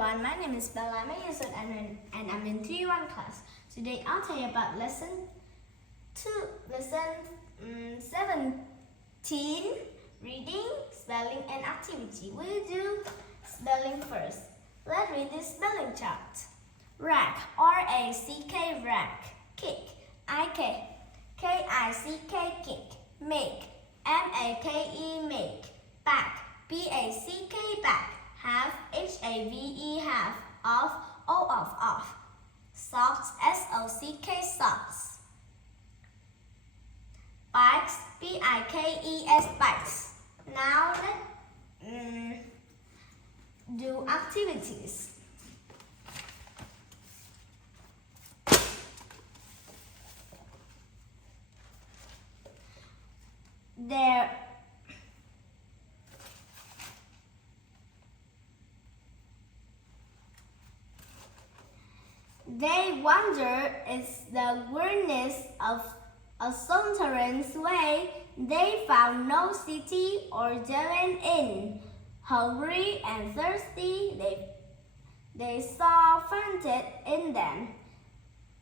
everyone, my name is Bella and I'm in 3-1 class. Today I'll tell you about lesson 17, reading, spelling and activity. We'll do spelling first. Let's read this spelling chart. Rack, R-A-C-K, rack. Kick, I-K, K-I-C-K, kick. Make, M-A-K-E, make. Back, B-A-C-K, back. Have, H-A-V-E, have. Off, off. Socks, S-O-C-K, socks. Bikes, B-I-K-E-S, bikes. Now let's do activities. They wonder is the weirdness of a subterranean way. They found no city or dwelling in. Hungry and thirsty, they saw fainted in them.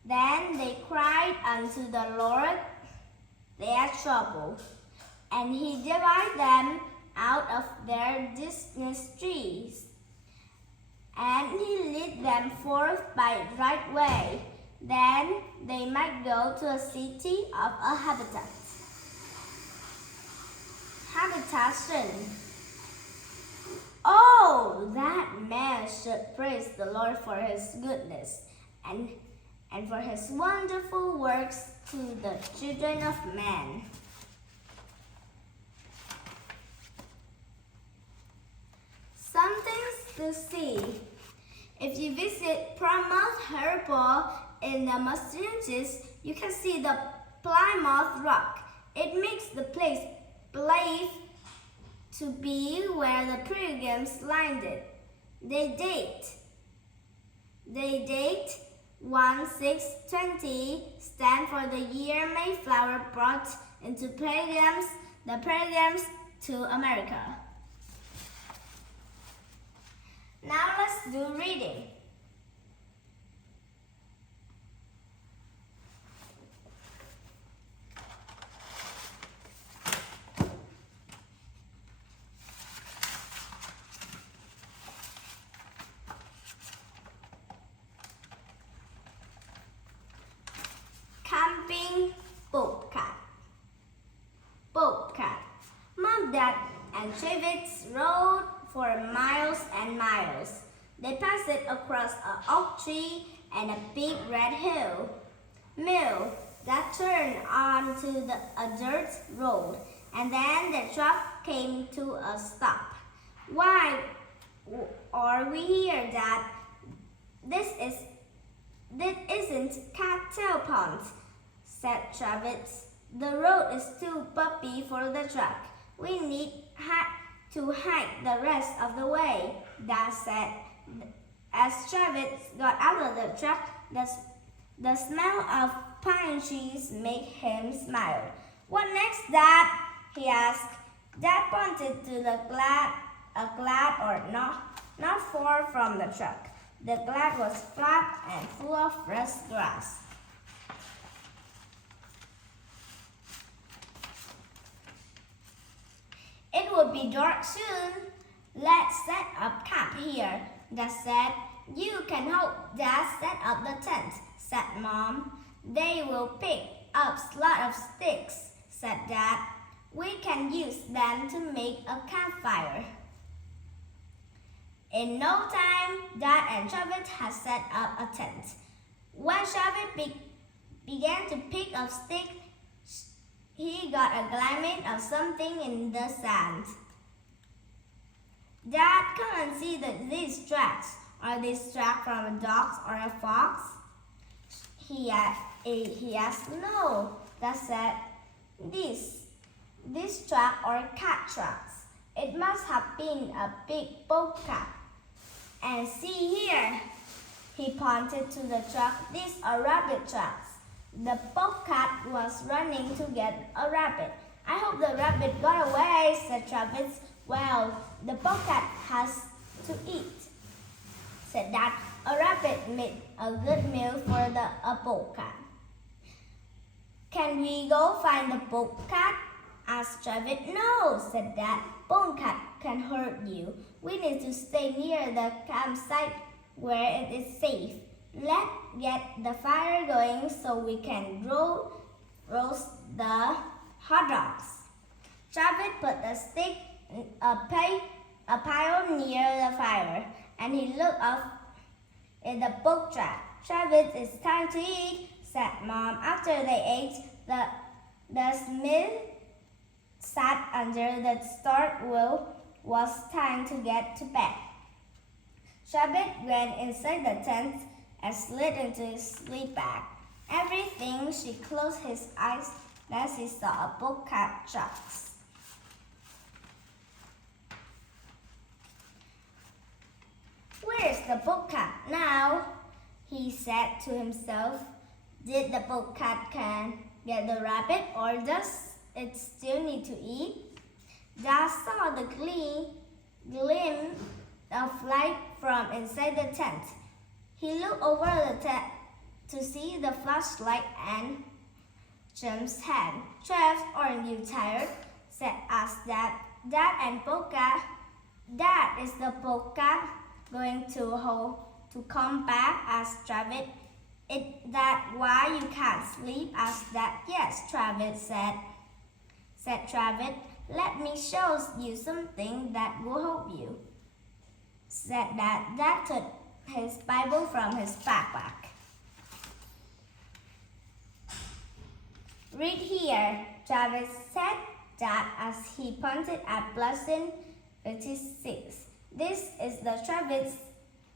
Then they cried unto the Lord their trouble, and he divided them out of their distresses. And he led them forth by the right way. Then they might go to a city of a habitation. Oh, that man should praise the Lord for his goodness and for his wonderful works to the children of men. Some things to see. If you visit Plymouth Harbor in the Massachusetts, you can see the Plymouth Rock. It makes the place believed to be where the pilgrims landed. They date 1620, stand for the year Mayflower brought into the pilgrims to America. Now let's do reading. Camping bobcat. Mom, Dad, and Travis rode for miles and miles. They passed it across an oak tree and a big red mill that turned onto a dirt road, and then the truck came to a stop. Why are we here, Dad? This isn't Cattle Pond, said Travis. The road is too bumpy for the truck. We need to hike the rest of the way, Dad said. As Travis got out of the truck, the smell of pine trees made him smile. What next, Dad? He asked. Dad pointed to the glade or not far from the truck. The glade was flat and full of fresh grass. It will be dark soon. Let's set up camp here, Dad said. You can help Dad set up the tent, said Mom. They will pick up a lot of sticks, said Dad. We can use them to make a campfire. In no time, Dad and Travis had set up a tent. When Travis began to pick up sticks, he got a glimpse of something in the sand. Dad, come and see these tracks. Are these tracks from a dog or a fox? He asked. No, Dad said. These tracks are cat tracks. It must have been a big bobcat. And see here, he pointed to the truck. These are rabbit tracks. The bobcat was running to get a rabbit. I hope the rabbit got away, said Travis. Well, the bobcat has to eat. said Dad. A rabbit made a good meal for a polecat. Can we go find the polecat? Asked Travis. No, said Dad. Polecat can hurt you. We need to stay near the campsite where it is safe. Let's get the fire going so we can roast the hot dogs. Travis put a stick in a pile near the fire, and he looked up in the pork trap. Travis, it's time to eat, said Mom. After they ate, the Smith sat under the start wheel. Was time to get to bed. Travis went inside the tent and slid into his sleep bag. Everything, she closed his eyes as he saw a polecat tracks. Where's the polecat now? He said to himself. Did the polecat can get the rabbit, or does it still need to eat? Dad saw the gleam of light from inside the tent. He looked over the tent to see the flashlight and Jim's hand. Travis, aren't you tired? asked Dad. Dad, is the polecat going to come back? Asked Travis. Is that why you can't sleep? Asked Dad. Yes, Travis said Travis. Let me show you something that will help you, said Dad. Dad took his Bible from his backpack. Read here, Travis said Dad as he pointed at lesson 56. This is the Travis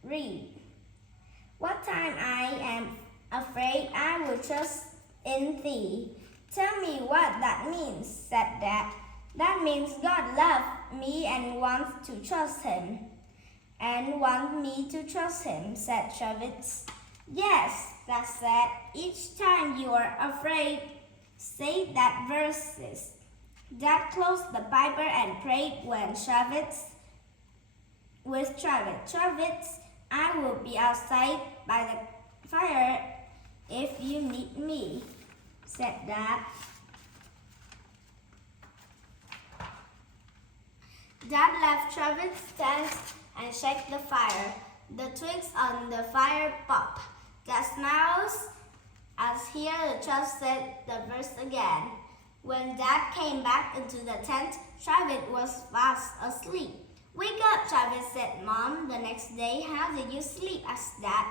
read. What time I am afraid, I will trust in thee. Tell me what that means, said Dad. That means God loved me and wants to trust him. And want me to trust him, said Travis. Yes, Dad said. Each time you are afraid, say that verses. Dad closed the Bible and prayed with Travis. Travis, I will be outside by the fire if you need me, said Dad. Dad left Travis' tent and shook the fire. The twigs on the fire popped. Dad smiles as he heard the child said the verse again. When Dad came back into the tent, Travis was fast asleep. Wake up, Travis, said Mom the next day. How did you sleep? asked Dad.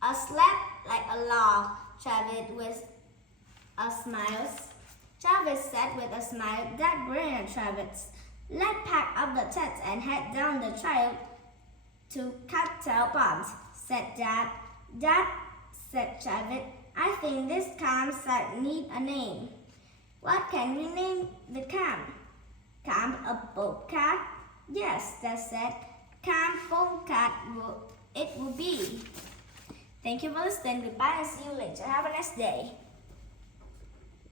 I slept like a log, Travis with a smile. Travis said with a smile. Dad grinned at Travis. Let's pack up the tent and head down the trail to Cattail Pond, said Dad. Dad, said Travis, I think this campsite needs a name. What can we name the camp? Camp a Polecat? Yes, Dad said. Camp Polecat it will be. Thank you for listening. Goodbye and see you later. Have a nice day.